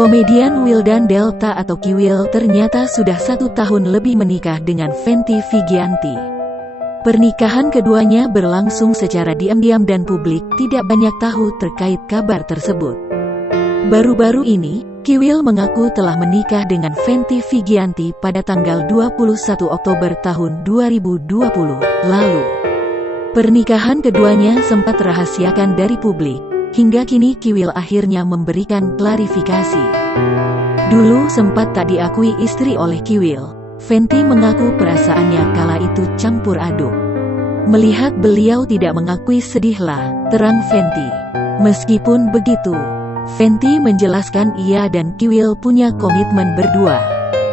Komedian Wildan Delta atau Kiwil ternyata sudah 1 tahun lebih menikah dengan Fenty Vigianti. Pernikahan keduanya berlangsung secara diam-diam dan publik tidak banyak tahu terkait kabar tersebut. Baru-baru ini, Kiwil mengaku telah menikah dengan Fenty Vigianti pada tanggal 21 Oktober tahun 2020 lalu. Pernikahan keduanya sempat rahasiakan dari publik. Hingga kini Kiwil akhirnya memberikan klarifikasi. Dulu sempat tak diakui istri oleh Kiwil. Fenty mengaku perasaannya kala itu campur aduk. Melihat beliau tidak mengakui sedihlah, terang Fenty. Meskipun begitu, Fenty menjelaskan ia dan Kiwil punya komitmen berdua.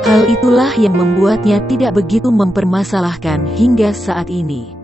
Hal itulah yang membuatnya tidak begitu mempermasalahkan hingga saat ini.